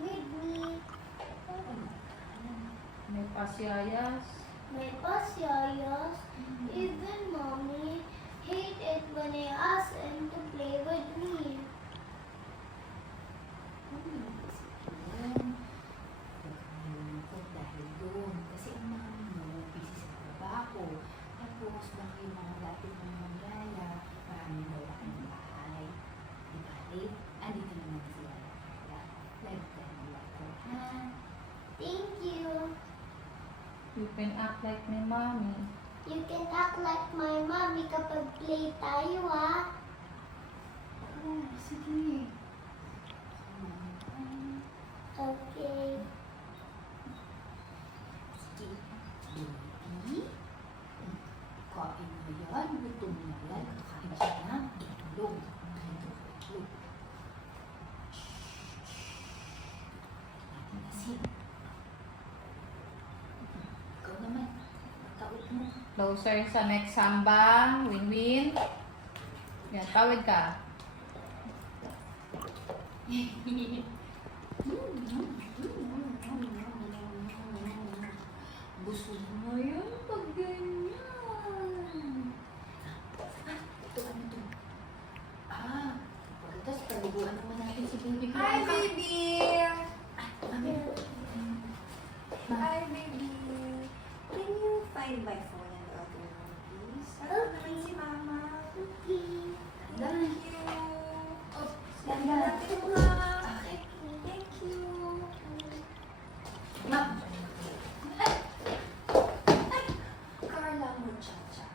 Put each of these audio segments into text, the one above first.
with me. May pasyayas. My pasyayas, even mommy hate it when I ask him to play with me. Dahil doon, kasi ang mami mo, busy sa trabaho. Tapos, baka yung mga dati mong magyaya, maraming gawa ng bahay. Di ba, Dave? Andito naman sila. Lagi ka ng water, ha? Thank you. You can act like my mommy. You can act like my mommy kapag play tayo, ha? Oo, sige. Okay. Sige. Baby. Kain mo yan. Gutom na yan. Kakain siya na. Itlog. Itlog. Natin asin. Ikaw naman. Taot mo. Closer sa next sambang. Win-win. Yan, tawid ka. Gusto mo yun pag ganyan. Ito ano to? Pagkatas paliguan naman natin si baby. Hi, baby! Mami. Hi, baby! Can you find my phone in the other room, please? Ano naman si Mama? Okay. Thank you! Oh, Ganda. natin mo nga. Thank you! Ma'am. Carla Muchacha.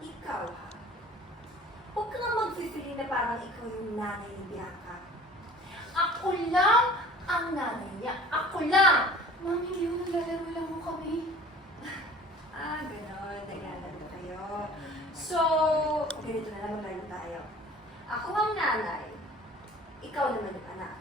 Ikaw, ha? Huwag ka nga mag-feel na parang ikaw yung nanay ni Bianca. Ako lang ang nanay niya. Ako lang! Mami, yun. Lalaro lang mo kami. Ganon. Naglalaro kayo. So, ganito na lang maglaro tayo. Ako ang nanay. Ikaw naman yung anak.